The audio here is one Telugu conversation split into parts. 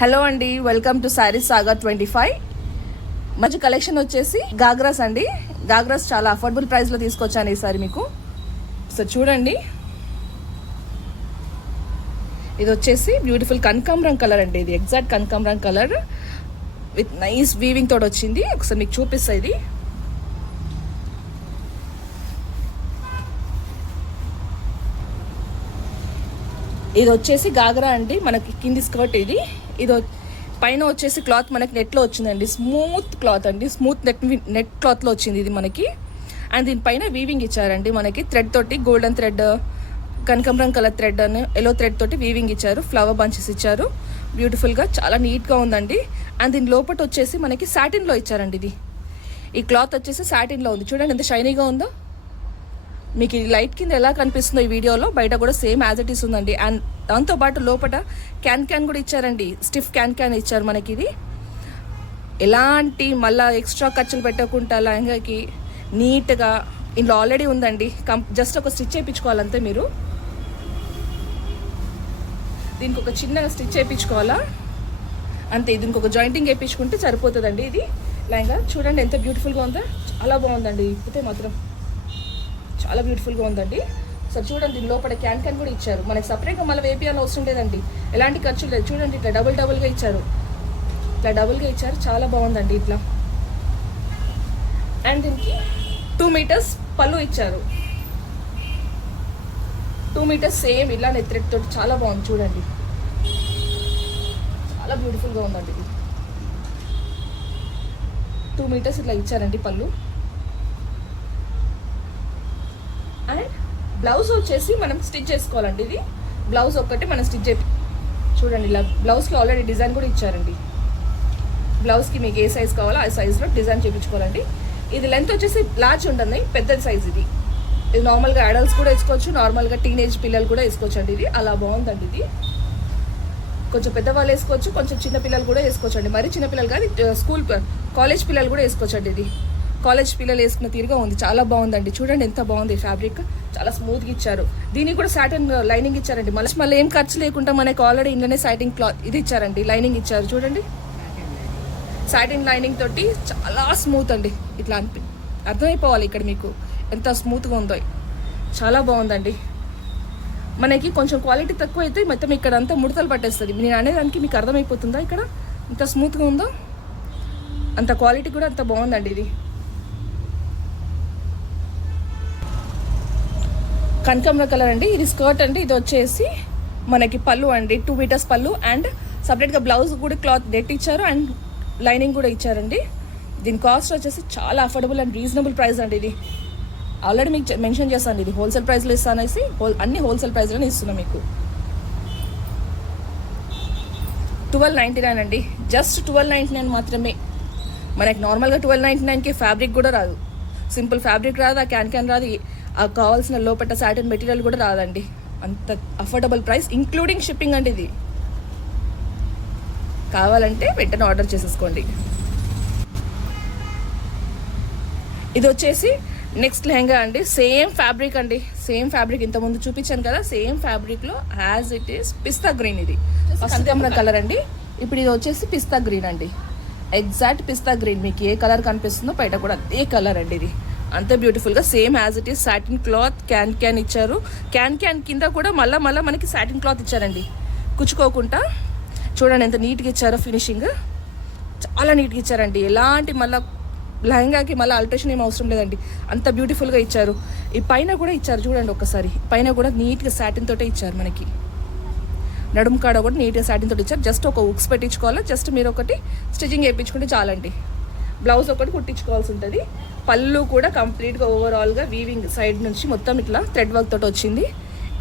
హలో అండి, వెల్కమ్ టు సారీస్ సాగా 25. మంచి కలెక్షన్ వచ్చేసి గాగ్రాస్ అండి. గాగ్రాస్ చాలా అఫోర్డబుల్ ప్రైస్లో తీసుకొచ్చాను ఈసారి మీకు. సో చూడండి, ఇది వచ్చేసి బ్యూటిఫుల్ కనకాంబరం కలర్ అండి. ఇది ఎగ్జాక్ట్ కనకాంబరం కలర్ విత్ నైస్ వీవింగ్ తోటి వచ్చింది. ఒకసారి మీకు చూపిస్తా. ఇది వచ్చేసి గాగ్రా అండి. మనకి కింది స్కర్ట్ ఇది పైన వచ్చేసి క్లాత్ మనకి నెట్లో వచ్చిందండి. స్మూత్ క్లాత్ అండి, స్మూత్ నెట్ క్లాత్లో వచ్చింది ఇది మనకి. అండ్ దీనిపైన వీవింగ్ ఇచ్చారండి మనకి. థ్రెడ్ తోటి గోల్డెన్ థ్రెడ్, కనకాంబరం కలర్ థ్రెడ్ అని ఎల్లో థ్రెడ్ తోటి వీవింగ్ ఇచ్చారు. ఫ్లవర్ బంచెస్ ఇచ్చారు బ్యూటిఫుల్గా, చాలా నీట్గా ఉందండి. అండ్ దీని లోపల వచ్చేసి మనకి సాటిన్లో ఇచ్చారండి. ఈ క్లాత్ వచ్చేసి సాటిన్లో ఉంది. చూడండి ఎంత షైనీగా ఉందో. మీకు ఈ లైట్ కింద ఎలా కనిపిస్తుందో ఈ వీడియోలో, బయట కూడా సేమ్ యాజ్ ఇట్ ఈస్ ఉందండి. అండ్ దాంతోపాటు లోపల క్యాన్ కూడా ఇచ్చారండి. స్టిఫ్ క్యాన్ ఇచ్చారు మనకి. ఇది ఎలాంటి మళ్ళీ ఎక్స్ట్రా ఖర్చులు పెట్టకుండా లెహంగాకి నీట్గా ఇందులో ఆల్రెడీ ఉందండి. జస్ట్ ఒక స్టిచ్ చేయించుకోవాలంతే మీరు. దీనికి ఒక చిన్న స్టిచ్ చేయించుకోవాలా అంతే. దీనికి ఒక జాయింటింగ్ వేయించుకుంటే సరిపోతుందండి. ఇది లెహంగా చూడండి ఎంత బ్యూటిఫుల్గా ఉందో, చాలా బాగుందండి. ఇప్పుతే మాత్రం చాలా బ్యూటిఫుల్గా ఉందండి. సో చూడండి, దీని లోపల క్యాన్ కూడా ఇచ్చారు మనకి. సపరేట్గా మళ్ళీ వేపియాలని అవసరం లేదండి, ఎలాంటి ఖర్చు లేదు. చూడండి ఇట్లా డబుల్గా ఇచ్చారు, చాలా బాగుందండి ఇట్లా. అండ్ దీనికి 2 మీటర్స్ పళ్ళు ఇచ్చారు. 2 మీటర్స్ సేమ్ ఇలా థ్రెడ్ తోటి చాలా బాగుంది. చూడండి చాలా బ్యూటిఫుల్గా ఉందండి ఇది. 2 మీటర్స్ ఇట్లా ఇచ్చారండి పళ్ళు. అండ్ బ్లౌజ్ వచ్చేసి మనం స్టిచ్ చేసుకోవాలండి. ఇది బ్లౌజ్ ఒక్కటి మనం స్టిచ్ చూడండి. ఇలా బ్లౌజ్కి ఆల్రెడీ డిజైన్ కూడా ఇచ్చారండి. బ్లౌజ్కి మీకు ఏ సైజ్ కావాలో ఆ సైజ్లో డిజైన్ చేయించుకోవాలండి. ఇది లెంత్ వచ్చేసి లార్జ్ ఉంటుంది, పెద్దది సైజ్ ఇది. ఇది నార్మల్గా అడల్ట్స్ కూడా వేసుకోవచ్చు, నార్మల్గా టీనేజ్ పిల్లలు కూడా వేసుకోవచ్చు అండి. ఇది అలా బాగుందండి. ఇది కొంచెం పెద్దవాళ్ళు వేసుకోవచ్చు, కొంచెం చిన్న పిల్లలు కూడా వేసుకోవచ్చు అండి. మరీ చిన్న పిల్లలు కాదు, కాలేజ్ పిల్లలు కూడా వేసుకోవచ్చు అండి. ఇది కాలేజ్ పిల్లలు వేసుకున్న తీరుగా ఉంది, చాలా బాగుందండి. చూడండి ఎంత బాగుంది. ఫ్యాబ్రిక్ చాలా స్మూత్గా ఇచ్చారు. దీనికి కూడా సాటిన్ లైనింగ్ ఇచ్చారండి. మళ్ళీ ఏం ఖర్చు లేకుండా మనకి ఆల్రెడీ ఇంట్లోనే సాటిన్ క్లాత్ ఇది ఇచ్చారండి, లైనింగ్ ఇచ్చారు. చూడండి సాటిన్ లైనింగ్ తోటి చాలా స్మూత్ అండి. ఇట్లా అర్థమైపోవాలి ఇక్కడ మీకు ఎంత స్మూత్గా ఉందో. చాలా బాగుందండి. మనకి కొంచెం క్వాలిటీ తక్కువ అయితే మొత్తం ఇక్కడ అంతా ముడతలు పట్టేస్తుంది. నేను అనేదానికి మీకు అర్థమైపోతుందా ఇక్కడ ఎంత స్మూత్గా ఉందో? అంత క్వాలిటీ కూడా అంత బాగుందండి. ఇది కనకాంబరం కలర్ అండి. ఇది స్కర్ట్ అండి. ఇది వచ్చేసి మనకి పళ్ళు అండి, 2 మీటర్స్ పళ్ళు. అండ్ సపరేట్గా బ్లౌజ్ కూడా క్లాత్ నెట్ ఇచ్చారు అండ్ లైనింగ్ కూడా ఇచ్చారండి. దీని కాస్ట్ వచ్చేసి చాలా అఫోర్డబుల్ అండ్ రీజనబుల్ ప్రైస్ అండి. ఇది ఆల్రెడీ మీకు మెన్షన్ చేస్తాను, ఇది హోల్సేల్ ప్రైస్లో ఇస్తానేసి అన్ని హోల్సేల్ ప్రైస్లోనే ఇస్తున్నాం మీకు. 1299 అండి, జస్ట్ 1299 మాత్రమే. మనకి నార్మల్గా 1299కి ఫ్యాబ్రిక్ కూడా రాదు, సింపుల్ ఫ్యాబ్రిక్ రాదు, ఆ క్యాన్ రాదు, ఆ కావాల్సిన లోపల సాటిన్ మెటీరియల్ కూడా రాదండి. అంత అఫోర్డబుల్ ప్రైస్ ఇంక్లూడింగ్ షిప్పింగ్ అండి. ఇది కావాలంటే వెంటనే ఆర్డర్ చేసేసుకోండి. ఇది వచ్చేసి నెక్స్ట్ లెహంగా అండి. సేమ్ ఫ్యాబ్రిక్ అండి, సేమ్ ఫ్యాబ్రిక్ ఇంతకుముందు చూపించాను కదా, సేమ్ ఫ్యాబ్రిక్లో as it is pista green. ఇది కనకాంబరం కలర్ అండి. ఇప్పుడు ఇది వచ్చేసి పిస్తా గ్రీన్ అండి, ఎగ్జాక్ట్ పిస్తా గ్రీన్. మీకు ఏ కలర్ కనిపిస్తుందో బయట కూడా అదే కలర్ అండి. ఇది అంతే బ్యూటిఫుల్గా same as it is satin cloth can ఇచ్చారు. క్యాన్ కింద కూడా మళ్ళీ మనకి సాటిన్ క్లాత్ ఇచ్చారండి, కుచ్చుకోకుండా. చూడండి ఎంత నీట్గా ఇచ్చారో, ఫినిషింగ్ చాలా నీట్గా ఇచ్చారండి. ఎలాంటి మళ్ళీ లెహంగాకి మళ్ళీ ఆల్టరేషన్ ఏం అవసరం లేదండి, అంత బ్యూటిఫుల్గా ఇచ్చారు. ఈ పైన కూడా ఇచ్చారు చూడండి ఒక్కసారి, పైన కూడా నీట్గా సాటిన్ తోటే ఇచ్చారు. మనకి నడుము కాడ కూడా నీట్గా సాటిన్ తోటి ఇచ్చారు. జస్ట్ ఒక ఉక్స్ పెట్టించుకోవాలి, జస్ట్ మీరు ఒకటి స్టిచ్చింగ్ వేయించుకుంటే చాలండి. బ్లౌజ్ ఒకటి కుట్టించుకోవాల్సి ఉంటుంది. పళ్ళు కూడా కంప్లీట్గా ఓవరాల్గా వీవింగ్ సైడ్ నుంచి మొత్తం ఇట్లా థ్రెడ్ వర్క్ తోటి వచ్చింది.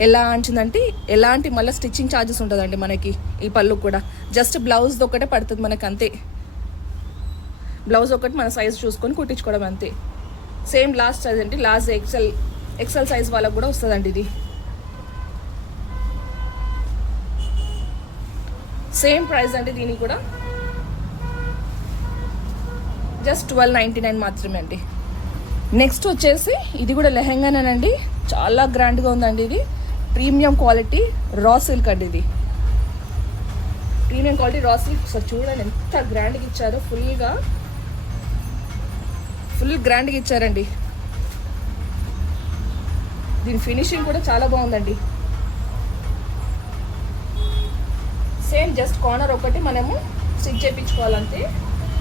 ఎలా అంచిందంటే ఎలాంటి మళ్ళీ స్టిచ్చింగ్ ఛార్జెస్ ఉంటుందండి మనకి. ఈ పళ్ళు కూడా జస్ట్ బ్లౌజ్ ఒకటే పడుతుంది మనకు, అంతే. బ్లౌజ్ ఒకటి మన సైజ్ చూసుకొని కుట్టించుకోవడం అంతే. సేమ్ లాస్ట్ సైజ్ అండి, లాస్ట్ ఎక్సెల్ సైజ్ వాళ్ళకు కూడా వస్తుందండి. ఇది సేమ్ ప్రైస్ అండి. దీనికి కూడా జస్ట్ 1299 మాత్రమే అండి. నెక్స్ట్ వచ్చేసి ఇది కూడా లెహంగానేనండి, చాలా గ్రాండ్గా ఉందండి. ఇది ప్రీమియం క్వాలిటీ రా సిల్క్ అండి. ఇది premium quality raw silk. So చూడండి ఎంత గ్రాండ్గా ఇచ్చారో, ఫుల్ గ్రాండ్గా ఇచ్చారండి. దీని ఫినిషింగ్ కూడా చాలా బాగుందండి. సేమ్ జస్ట్ కార్నర్ ఒకటి మనము స్టిచ్ చేయించుకోవాలంతే.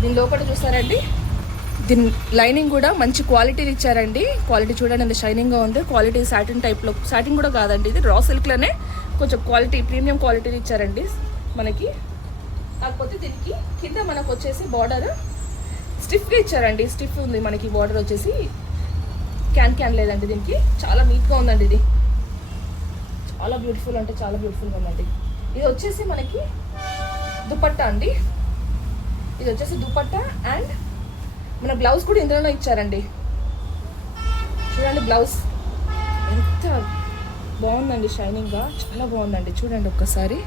దీని లోపల చూసారండి, దీని లైనింగ్ కూడా మంచి క్వాలిటీది ఇచ్చారండి. క్వాలిటీ చూడండి ఎంత షైనింగ్గా ఉంది. క్వాలిటీ సాటిన్ టైప్లో, సాటిన్ కూడా కాదండి, ఇది రా సిల్క్లోనే కొంచెం క్వాలిటీ ప్రీమియం క్వాలిటీది ఇచ్చారండి మనకి. కాకపోతే దీనికి కింద మనకు వచ్చేసి బార్డర్ స్టిఫ్గా ఇచ్చారండి. స్టిఫ్ ఉంది మనకి బార్డర్ వచ్చేసి, క్యాన్ లేదండి దీనికి. చాలా నీట్గా ఉందండి ఇది, చాలా బ్యూటిఫుల్ అంటే చాలా బ్యూటిఫుల్గా ఉందండి. ఇది వచ్చేసి మనకి దుపట్టా అండి. ఇది వచ్చేసి దుపట్టా అండ్ మన బ్లౌజ్ కూడా ఇందులోనే ఇచ్చారండి. చూడండి బ్లౌజ్ ఎంత బాగుందండి, షైనింగ్గా చాలా బాగుందండి. చూడండి ఒక్కసారి,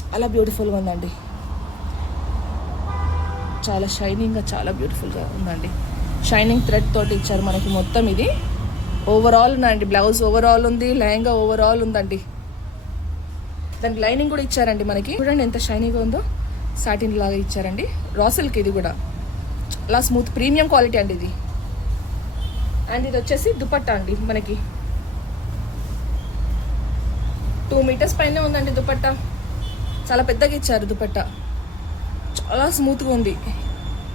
చాలా బ్యూటిఫుల్గా ఉందండి. చాలా షైనింగ్గా చాలా బ్యూటిఫుల్గా ఉందండి. షైనింగ్ థ్రెడ్ తోటి ఇచ్చారు మనకి మొత్తం. ఇది ఓవరాల్ ఉందండి, బ్లౌజ్ ఓవరాల్ ఉంది, లెహంగా ఓవరాల్ ఉందండి. దానికి లైనింగ్ కూడా ఇచ్చారండి మనకి. చూడండి ఎంత షైనింగ్గా ఉందో, సాటిన్ లాగా ఇచ్చారండి. రా సిల్క్ ఇది కూడా చాలా స్మూత్ ప్రీమియం క్వాలిటీ అండి ఇది. అండ్ ఇది వచ్చేసి దుపట్టా అండి మనకి. 2 మీటర్స్ పైనే ఉందండి దుపట్టా. చాలా పెద్దగా ఇచ్చారు దుపట్టా, చాలా స్మూత్గా ఉంది.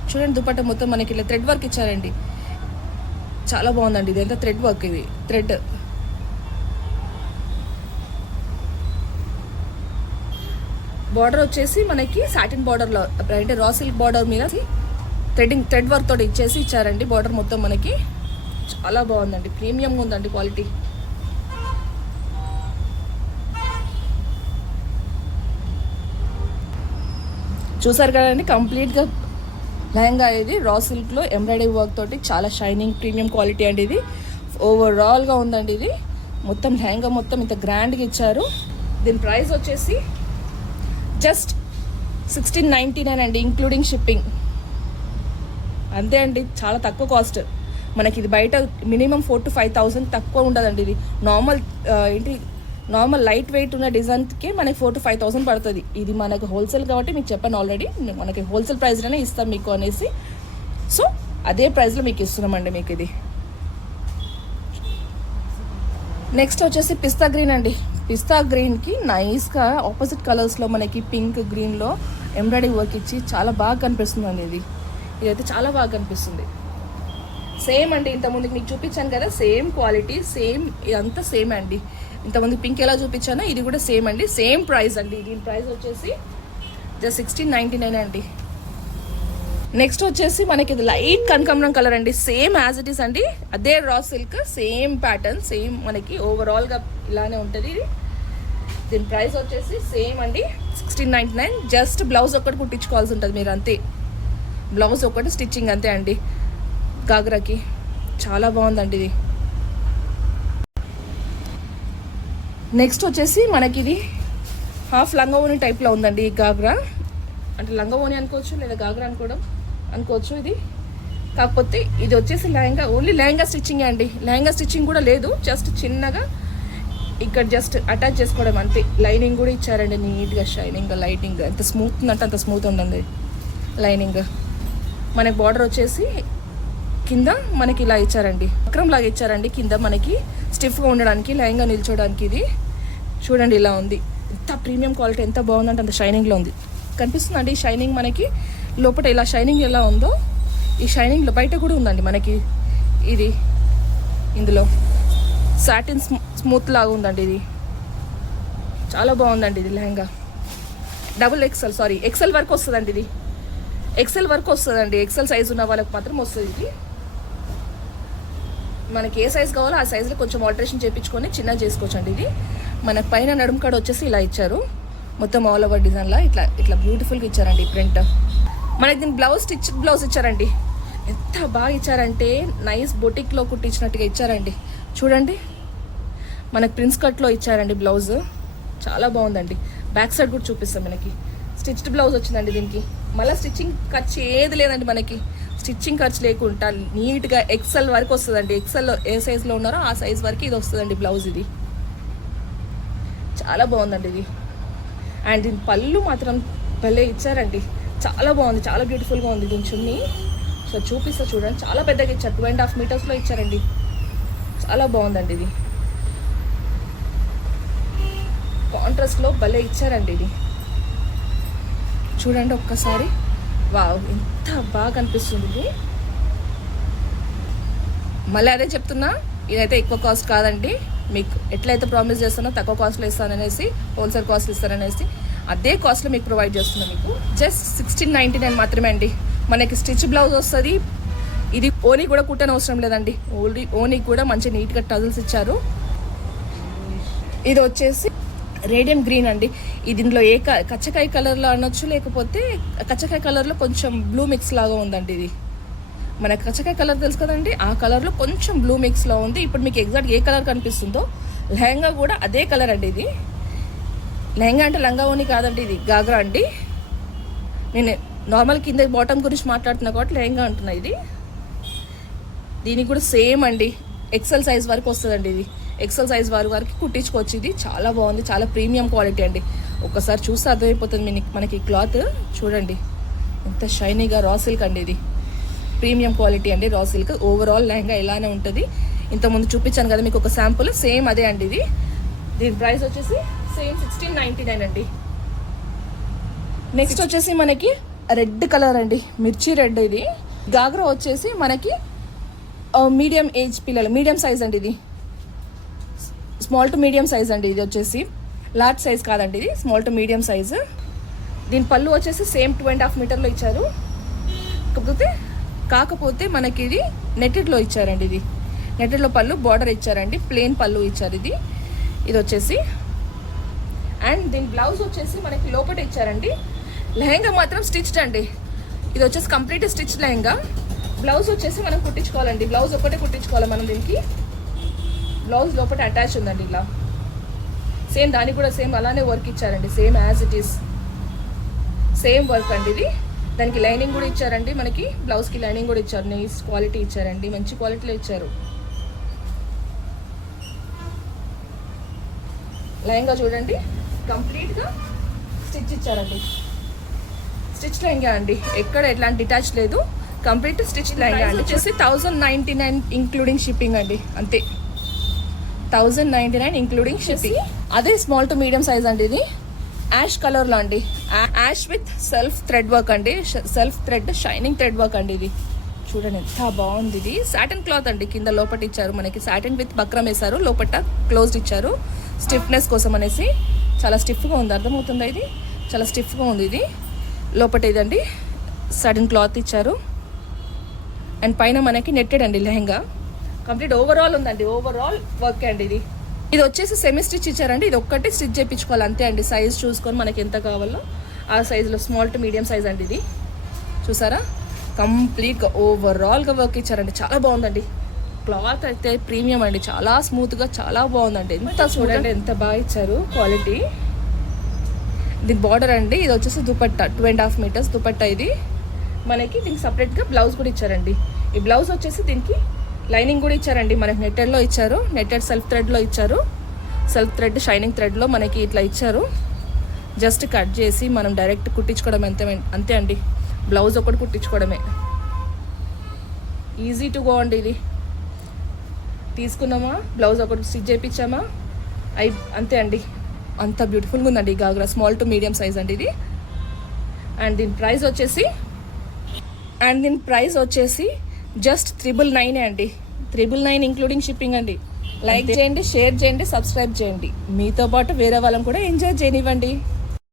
చూడండి దుపట్టా మొత్తం మనకి ఇలా థ్రెడ్ వర్క్ ఇచ్చారండి. చాలా బాగుందండి. ఇది ఎంత థ్రెడ్ వర్క్, ఇది థ్రెడ్. బార్డర్ వచ్చేసి మనకి సాటిన్ బార్డర్లో, అంటే రా సిల్క్ బార్డర్ మీద థ్రెడ్ వర్క్ తోటి ఇచ్చారండి బార్డర్ మొత్తం మనకి. చాలా బాగుందండి, ప్రీమియంగా ఉందండి క్వాలిటీ. చూసారు కదండి కంప్లీట్గా లెహంగా. ఇది రా సిల్క్లో ఎంబ్రాయిడరీ వర్క్ తోటి చాలా షైనింగ్ ప్రీమియం క్వాలిటీ అండి. ఇది ఓవరాల్గా ఉందండి. ఇది మొత్తం లెహంగా మొత్తం ఇంత గ్రాండ్గా ఇచ్చారు. దీని ప్రైస్ వచ్చేసి జస్ట్ 1699 అండి, ఇంక్లూడింగ్ షిప్పింగ్. అంతే అండి, చాలా తక్కువ కాస్ట్ మనకి. ఇది బయట మినిమం 4,000 to 5,000 తక్కువ ఉండదండి. ఇది నార్మల్ లైట్ వెయిట్ ఉన్న డిజైన్కి మనకి 4,000 to 5,000 పడుతుంది. ఇది మనకి హోల్సేల్ కాబట్టి మీకు చెప్పాను ఆల్రెడీ, మనకి హోల్సేల్ ప్రైస్లోనే ఇస్తాం మీకు అనేసి. సో అదే ప్రైస్లో మీకు ఇస్తున్నామండి మీకు ఇది. నెక్స్ట్ వచ్చేసి పిస్తా గ్రీన్ అండి. పిస్తా గ్రీన్కి నైస్గా ఆపోజిట్ కలర్స్లో మనకి పింక్ గ్రీన్లో ఎంబ్రాయిడరీ వర్క్ ఇచ్చి చాలా బాగా కనిపిస్తుంది అండి. ఇదైతే చాలా బాగా కనిపిస్తుంది. సేమ్ అండి, ఇంతకుముందుకు మీకు చూపించాను కదా, సేమ్ క్వాలిటీ, సేమ్ ఇదంతా సేమ్ అండి. ఇంతకుముందు పింక్ ఎలా చూపించానో ఇది కూడా సేమ్ అండి, సేమ్ ప్రైస్ అండి. దీని ప్రైస్ వచ్చేసి జస్ట్ 1699 అండి. నెక్స్ట్ వచ్చేసి మనకి ఇది లైట్ కనకాంబరం కలర్ అండి. సేమ్ యాజ్ ఇట్ ఈస్ అండి, అదే raw silk, same pattern, same మనకి ఓవరాల్గా ఇలానే ఉంటుంది ఇది. దీని ప్రైస్ వచ్చేసి సేమ్ అండి 1699. జస్ట్ బ్లౌజ్ ఒక్కటి కుట్టించుకోవాల్సి ఉంటుంది మీరు, అంతే. బ్లౌజ్ ఒకటి స్టిచ్చింగ్ అంతే అండి గాగ్రాకి. చాలా బాగుందండి ఇది. నెక్స్ట్ వచ్చేసి మనకి ఇది హాఫ్ లంగావోని టైప్లో ఉందండి ఈ గాగ్రా. అంటే లంగావోని అనుకోవచ్చు లేదా గాగ్రా అనుకోవచ్చు ఇది. కాకపోతే ఇది వచ్చేసి లెహంగా, ఓన్లీ లెహంగా స్టిచ్చింగ్ అండి. లెహంగా స్టిచ్చింగ్ కూడా లేదు, జస్ట్ చిన్నగా ఇక్కడ జస్ట్ అటాచ్ చేసుకోవడం అంతే. లైనింగ్ కూడా ఇచ్చారండి నీట్గా, షైనింగ్, లైటింగ్. ఎంత స్మూత్ ఉందంటే అంత స్మూత్ ఉంటుంది లైనింగ్. మనకి బార్డర్ వచ్చేసి కింద మనకి ఇలా ఇచ్చారండి, అక్రమ్ లాగా ఇచ్చారండి కింద మనకి స్టిఫ్గా ఉండడానికి, లైన్గా నిల్చోడానికి. ఇది చూడండి ఇలా ఉంది. ఎంత ప్రీమియం క్వాలిటీ, ఎంత బాగుందంటే అంత షైనింగ్లో ఉంది. కనిపిస్తుందండి షైనింగ్ మనకి లోపల. ఇలా షైనింగ్ ఎలా ఉందో ఈ షైనింగ్లో బయట కూడా ఉందండి మనకి. ఇది ఇందులో సాటిన్ స్మూత్ లాగా ఉందండి. ఇది చాలా బాగుందండి. ఇది లెహంగా ఎక్సెల్ వరకు వస్తుందండి. ఇది ఎక్సెల్ వరకు వస్తుందండి. ఎక్సెల్ సైజ్ ఉన్న వాళ్ళకి మాత్రం వస్తుంది. ఇది మనకి ఏ సైజ్ కావాలో ఆ సైజులో కొంచెం ఆల్టరేషన్ చేయించుకొని చిన్నగా చేసుకోవచ్చు అండి. ఇది మన పైన నడుము కాడ వచ్చేసి ఇలా ఇచ్చారు, మొత్తం ఆల్ ఓవర్ డిజైన్లా ఇట్లా బ్యూటిఫుల్గా ఇచ్చారండి ప్రింట్. మనకి దీని బ్లౌజ్ స్టిచ్ బ్లౌజ్ ఇచ్చారండి. ఎంత బాగా ఇచ్చారంటే నైస్ బొటిక్లో కుట్టించినట్టుగా ఇచ్చారండి. చూడండి మనకి ప్రిన్స్ కట్లో ఇచ్చారండి బ్లౌజ్. చాలా బాగుందండి. బ్యాక్ సైడ్ కూడా చూపిస్తాం. మనకి స్టిచ్డ్ బ్లౌజ్ వచ్చిందండి దీనికి. మళ్ళీ స్టిచ్చింగ్ ఖర్చు ఏది లేదండి మనకి. స్టిచ్చింగ్ ఖర్చు లేకుండా నీట్గా ఎక్సెల్ వరకు వస్తుందండి. ఎక్సెల్లో ఏ సైజులో ఉన్నారో ఆ సైజ్ వరకు ఇది వస్తుందండి బ్లౌజ్. ఇది చాలా బాగుందండి. ఇది అండ్ దీని పళ్ళు మాత్రం భలే ఇచ్చారండి, చాలా బాగుంది, చాలా బ్యూటిఫుల్గా ఉంది దీని చున్నీ. సో చూపిస్తా చూడండి, చాలా పెద్దగా ఇచ్చారు, 2.5 మీటర్స్లో ఇచ్చారండి, చాలా బాగుందండి. ఇది కాంట్రాస్ట్లో భలే ఇచ్చారండి. ఇది చూడండి ఒక్కసారి, వావ్ ఎంత బాగా కనిపిస్తుంది ఇది. మళ్ళీ అదే చెప్తున్నా, ఇదైతే ఎక్కువ కాస్ట్ కాదండి. మీకు ఎట్లయితే ప్రామిస్ చేస్తానో తక్కువ కాస్ట్లో ఇస్తాననేసి, హోల్సేల్ కాస్ట్ ఇస్తాననేసి అదే కాస్ట్లో మీకు ప్రొవైడ్ చేస్తున్నాం. మీకు జస్ట్ 1699 మాత్రమే అండి. మనకి స్టిచ్ బ్లౌజ్ వస్తుంది. ఇది ఓనీ కూడా కుట్టని అవసరం లేదండి, ఓనీ కూడా మంచి నీట్గా టజల్స్ ఇచ్చారు. ఇది వచ్చేసి రేడియం గ్రీన్ అండి. ఇది దీంట్లో కచ్చకాయ కలర్లో అనొచ్చు, లేకపోతే కచ్చకాయ కలర్లో కొంచెం బ్లూ మిక్స్ లాగా ఉందండి. ఇది మనకు కచ్చకాయ కలర్ తెలుసు కదండి, ఆ కలర్లో కొంచెం బ్లూ మిక్స్లో ఉంది. ఇప్పుడు మీకు ఎగ్జాక్ట్ ఏ కలర్ కనిపిస్తుందో లెహంగా కూడా అదే కలర్ అండి. ఇది లెహంగా అంటే లంగా ఓని కాదండి, ఇది గాగ్రా అండి. నేను నార్మల్ కింద బాటమ్ గురించి మాట్లాడుతున్నా కాబట్టి లెహంగా అంటున్నా. ఇది దీనికి కూడా సేమ్ అండి, ఎక్సెల్ సైజ్ వరకు వస్తుందండి. ఇది ఎక్సెల్ సైజ్ వరకు కుట్టించుకోవచ్చు. ఇది చాలా బాగుంది, చాలా ప్రీమియం క్వాలిటీ అండి. ఒక్కసారి చూస్తే అర్థమైపోతుంది మనకి క్లాత్. చూడండి ఎంత షైనీగా, రా సిల్క్ అండి. ఇది ప్రీమియం క్వాలిటీ అండి, రా సిల్క్. ఓవరాల్ లెహంగా ఇలానే ఉంటుంది. ఇంతకుముందు చూపించాను కదా మీకు ఒక శాంపుల్, సేమ్ అదే అండి. ఇది దీని ప్రైస్ వచ్చేసి సేమ్ 1699 అండి. నెక్స్ట్ వచ్చేసి మనకి రెడ్ కలర్ అండి, మిర్చి రెడ్. ఇది గాగ్రా వచ్చేసి మనకి మీడియం ఏజ్ పిల్లలు, మీడియం సైజ్ అండి. ఇది స్మాల్ టు మీడియం సైజ్ అండి. ఇది వచ్చేసి లార్జ్ సైజ్ కాదండి, ఇది స్మాల్ టు మీడియం సైజు. దీని పళ్ళు వచ్చేసి సేమ్ 2.5 మీటర్లో ఇచ్చారు. కాకపోతే మనకి ఇది నెట్టెడ్లో ఇచ్చారండి. ఇది నెట్టెడ్లో పళ్ళు బార్డర్ ఇచ్చారండి, ప్లెయిన్ పళ్ళు ఇచ్చారు. ఇది వచ్చేసి అండ్ దీని బ్లౌజ్ వచ్చేసి మనకి లోపల ఇచ్చారండి. లెహంగా మాత్రం స్టిచ్డ్ అండి. ఇది వచ్చేసి కంప్లీట్ స్టిచ్ లెహంగా. బ్లౌజ్ వచ్చేసి మనం కుట్టించుకోవాలండి, బ్లౌజ్ ఒకటే కుట్టించుకోవాలి మనం. దీనికి బ్లౌజ్ లోపల అటాచ్ ఉందండి ఇలా. సేమ్ దానికి కూడా సేమ్ అలానే వర్క్ ఇచ్చారండి, same as it is same work అండి. ఇది దానికి లైనింగ్ కూడా ఇచ్చారండి, మనకి బ్లౌజ్కి లైనింగ్ కూడా ఇచ్చారు, నైస్ క్వాలిటీ ఇచ్చారండి, మంచి క్వాలిటీలో ఇచ్చారు. లెహంగా చూడండి కంప్లీట్గా స్టిచ్ ఇచ్చారండి, స్టిచ్ లెహంగా అండి, ఎక్కడ ఎట్లాంటి డిటాచ్ లేదు, కంప్లీట్ స్టిచ్ లెహంగా అండి. వచ్చేసి 1099 ఇంక్లూడింగ్ షిప్పింగ్ అండి, అంతే 1099 ఇంక్లూడింగ్ షిప్పింగ్. అదే స్మాల్ టు మీడియం సైజ్ అండి. ఇది యాష్ కలర్లో అండి, ash with self thread work అండి, self thread shining thread work అండి. ఇది చూడండి ఎంత బాగుంది. ఇది సాటిన్ క్లాత్ అండి, కింద లోపట ఇచ్చారు మనకి సాటిన్ విత్ బక్రం వేశారు, లోపట క్లోజ్డ్ ఇచ్చారు స్టిఫ్నెస్ కోసం అనేసి. చాలా స్టిఫ్గా ఉంది, అర్థమవుతుందా? ఇది చాలా స్టిఫ్గా ఉంది. ఇది లోపట ఇదండి సాటిన్ క్లాత్ ఇచ్చారు అండ్ పైన మనకి నెట్టెడ్ అండి లెహంగా. కంప్లీట్ ఓవరాల్ ఉందండి, ఓవరాల్ వర్క్ అండి. ఇది వచ్చేసి సెమీ స్టిచ్ ఇచ్చారండి. ఇది ఒక్కటి స్టిచ్ చేయించుకోవాలి అంతే అండి, సైజ్ చూసుకొని మనకి ఎంత కావాలో ఆ సైజులో, స్మాల్ టు మీడియం సైజ్ అండి. ఇది చూసారా కంప్లీట్గా ఓవరాల్గా వర్క్ ఇచ్చారండి, చాలా బాగుందండి. క్లాత్ అయితే ప్రీమియం అండి, చాలా స్మూత్గా, చాలా బాగుందండి. ఎంత చూడండి ఎంత బాగా ఇచ్చారు క్వాలిటీ. దీని బార్డర్ అండి, ఇది వచ్చేసి దుపట్టా 2.5 మీటర్స్ దుపట్టా. ఇది మనకి దీనికి సపరేట్గా బ్లౌజ్ కూడా ఇచ్చారండి. ఈ బ్లౌజ్ వచ్చేసి దీనికి లైనింగ్ కూడా ఇచ్చారండి, మనకి నెట్టెడ్లో ఇచ్చారు, నెట్టెడ్ సెల్ఫ్ థ్రెడ్లో ఇచ్చారు, సెల్ఫ్ థ్రెడ్ షైనింగ్ థ్రెడ్లో మనకి ఇట్లా ఇచ్చారు. జస్ట్ కట్ చేసి మనం డైరెక్ట్ కుట్టించుకోవడం అంతే అండి, బ్లౌజ్ ఒకటి కుట్టించుకోవడమే. ఈజీ టు గో అండి. ఇది తీసుకున్నామా, బ్లౌజ్ ఒకటి స్టిచ్ చేయించామా, అంతే అండి. అంత బ్యూటిఫుల్గా ఉందండి ఈ ghagra, small to medium size అండి ఇది. అండ్ దీని ప్రైస్ వచ్చేసి జస్ట్ 999 అండి, 999 ఇంక్లూడింగ్ షిప్పింగ్ అండి. లైక్ చేయండి, షేర్ చేయండి, సబ్స్క్రైబ్ చేయండి. మీతో పాటు వేరే వాళ్ళని కూడా ఎంజాయ్ చేయనివ్వండి.